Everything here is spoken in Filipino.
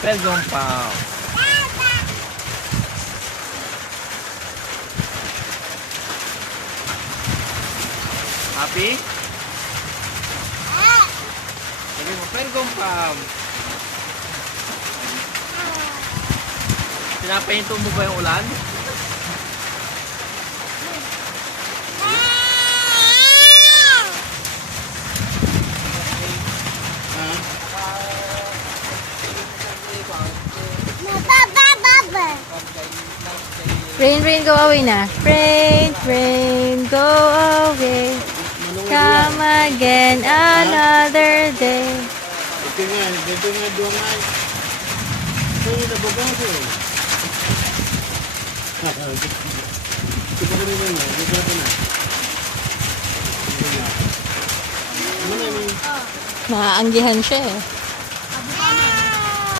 Pegong Pam. Happy? Sabi mo, Pegong Pam. Pinapahinto mo ba yung ulan? Rain, rain, go away na. Rain, rain, go away. Come again another day. Ito nga dumangan. Ito yung nababaw ko. Ito pa rin naman. Ito pa na. Maaanggihan siya eh.